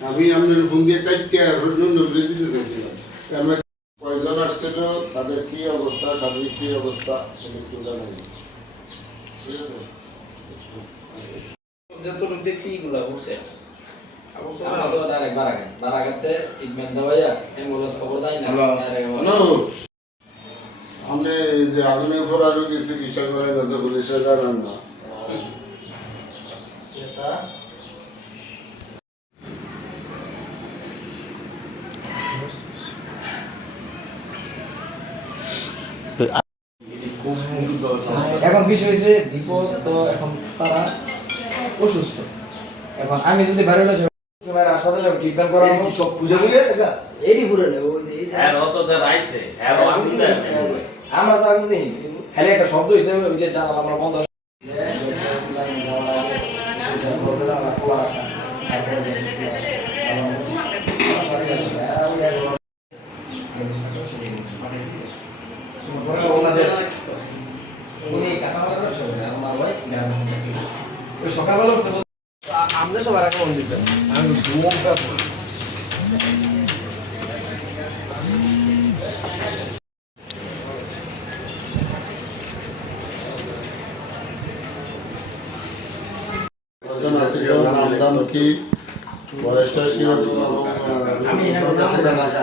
আমি আপনার ফোন দিয়ে কাটতে নম্বরে দিতে চাইছিলাম আমরা কয়জন আসছিল তাদের কি অবস্থা শারীরিক কি অবস্থা সেটা একটু জানাই ঠিক আছে যতটুকু দেখছি এগুলো হচ্ছে আমরা তো ডাইরেক্ট বারাগাতে ট্রিটমেন্ট দেওয়া অ্যাম্বুলেন্স খবর দেয় না হ্যালো আপনি যে আধুনিক উপর আরো কি চিকিৎসা করেন যাতে পুলিশে জানান না এখন বিষয় হয়েছে দীপক তো এখন তারা অসুস্থ এখন আমি যদি বাইরে হাসপাতালে ট্রিটমেন্ট করা সব খুঁজে বুঝে আছে এডি পুরো না ওই যে হ্যাঁ অত যা রাইছে হ্যাঁ আমি দেখছি আমরা তো এখন দেখি খালি একটা শব্দ হিসেবে ওই যে জানালা আমরা বন্ধ সকালবেলা আমাদের সবার আগে মন দিচ্ছেন আমি ঘুমটা নাম দাম কি বয়সটা কিরকম আমি এবং এখন কাছে এলাকা